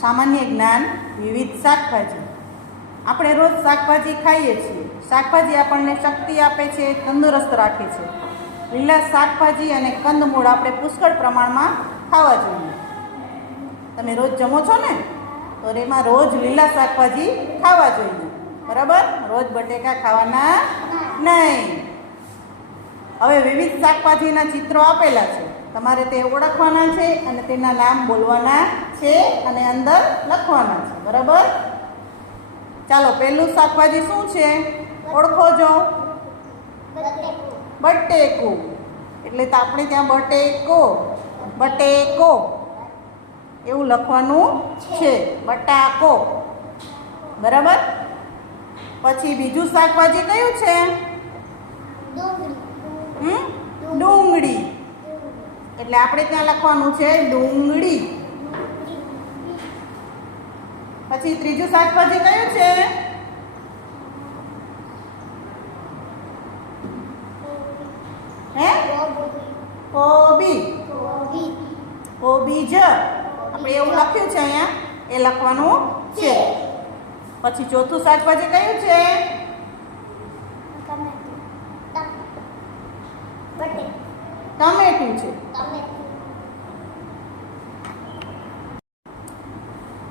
સામાન્ય જ્ઞાન વિવિધ શાકભાજી. આપણે રોજ શાકભાજી ખાઈએ છીએ. શાકભાજી આપણને શક્તિ આપે છે, તંદુરસ્ત રાખે છે. લીલા શાકભાજી અને કંદમૂળ આપણે પુષ્કળ પ્રમાણમાં ખાવા જોઈએ. તમે રોજ જમો છો ને, તો એમાં રોજ લીલા શાકભાજી ખાવા જોઈએ. બરાબર? રોજ બટેકા ખાવાના નહીં. હવે વિવિધ શાકભાજીના ચિત્રો આપેલા છે. તમારે તે ઓળખવાના છે અને તેના નામ બોલવાના છે અને અંદર લખવાના છે. બરાબર? ચાલો પહેલું શાકભાજી શું છે? ઓળખો જો. બટેકું. એટલે તો આપણે ત્યાં બટેકો બટેકો. એવું લખવાનું છે. બટાકો. બરાબર? પછી બીજું શાકભાજી કયું છે? ડુંગળી. એટલે આપણે ત્યાં લખવાનું છે ડુંગળી. પછી ત્રીજું શાકભાજી કયું છે? હે? કોબી. કોબીજ આપણે એવું લખ્યું છે અહીંયા. એ લખવાનું છે. પછી ચોથું શાકભાજી કયું છે? ટમેટું છે.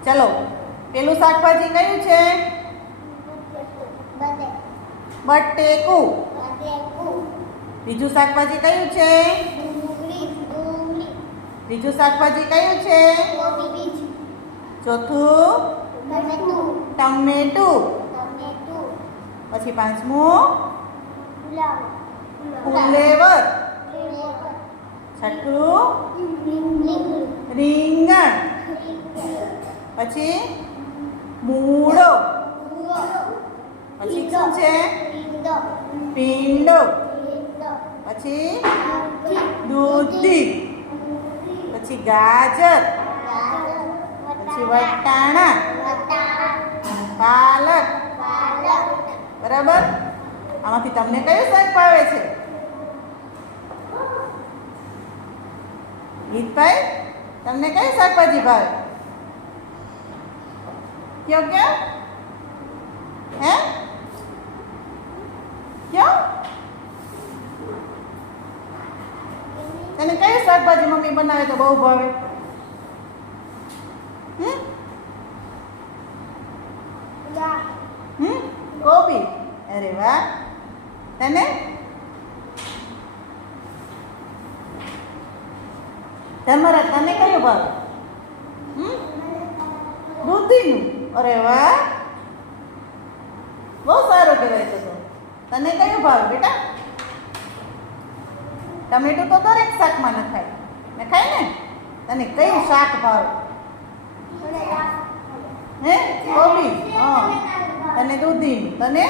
ચલો પેલું શાકભાજી કયું છે? બટેકું બીજું શાકભાજી કયું છે? બીજું શાકભાજી કયું છે? ચોથું? ટમેટું. પછી પાંચમું? ફુલેવર. છઠ્ઠું રીંગણ પછી મૂળો પછી શું છે પીંડો પછી દૂધી પછી ગાજર પછી વટાણા પાલક બરાબર આમાંથી તમને કયું શાક ભાવે છે ગીતભાઈ તમને કઈ શાકભાજી ભાવે કયો કયો હે કયો તને કઈ શાકભાજી મમ્મી બનાવે તો બહુ ભાવે હમ હમ કોબી અરે વાહ તને તમારા તને કયો ભાવે? દૂધીનું અરે વાહ. બહુ સારું કહેવાય તો. તને કયું ભાવે, બેટા? ટમેટું તો દરેક શાકમાં નખાય નખાય ને તને કયું શાક ભાવે? હે? કોબી? હા. તને દૂધીનું તને?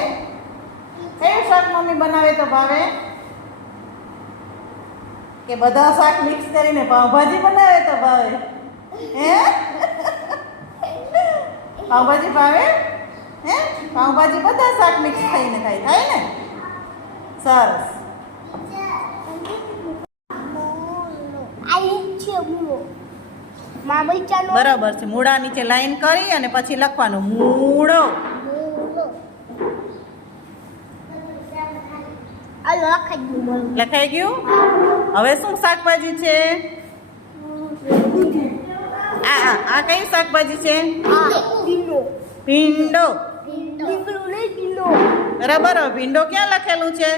કયું શાક મમ્મી બનાવે તો ભાવે? કે બધા શાક મિક્સ કરીને પાઉંભાજી બનાવે તો ભાવે. હે? પાઉંભાજી ભાવે? હે? પાઉંભાજી બધા શાક મિક્સ થઈને ખાય, થાય ને? સરસ. બરાબર છે, મૂળા નીચે લાઈન કરી અને પછી લખવાનું, મૂળો. લખાઈ ગયું. હવે શું શાકભાજી છે? આ આ આ કઈ શાકભાજી છે? ભીંડો. બરાબર ભીંડો ક્યાં લખેલું છે?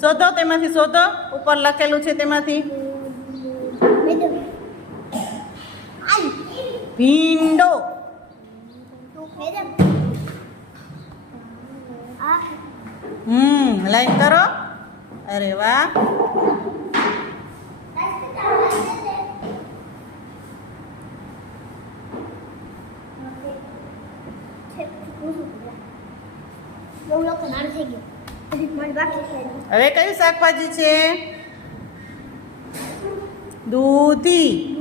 શોધો તેમાંથી શોધો. ઉપર લખેલું છે તેમાંથી. ભીંડો. હમ લાઈક કરો. અરે વાહ. હવે કયું શાકભાજી છે? દૂધી.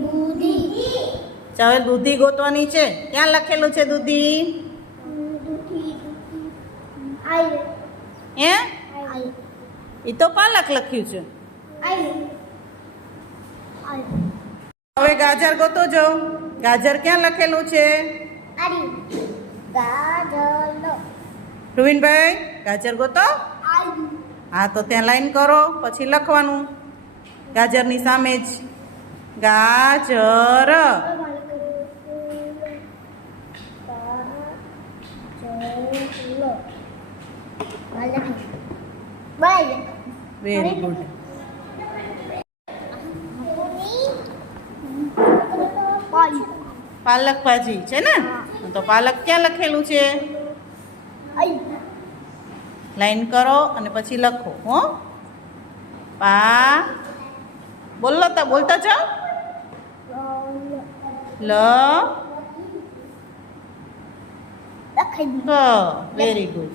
ચાલો, દૂધી ગોતવાની છે. ક્યાં લખેલું છે દૂધી? હે? એ તો પાલક લખ્યું છે. હવે ગાજર ગોતો જો. ગાજર ક્યાં લખેલું છે? રૂવિનભાઈ ગાજર ગોતો? હા તો ત્યાં લાઈન કરો પછી લખવાનું. ગાજરની સામે જ. ગાજર. વેરી ગુડ પાલક ભાજી છે ને? તો પાલક ક્યાં લખેલું છે? લાઈન કરો અને પછી લખો હો. પા. બોલો તા બોલતા જાઓ. લ. વેરી ગુડ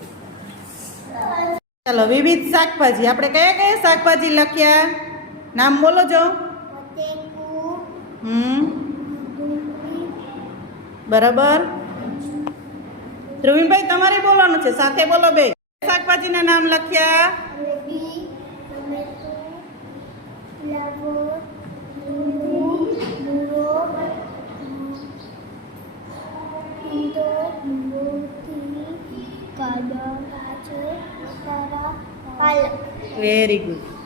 ચાલો વિવિધ શાકભાજી. આપણે કયા કયા શાકભાજી લખ્યા? નામ બોલો જો. હમ. બરાબર. ધ્રુવીનભાઈ તમારે બોલવાનું છે. સાથે બોલો બે. શાકભાજીના નામ લખ્યા? પાલક વેરી ગુડ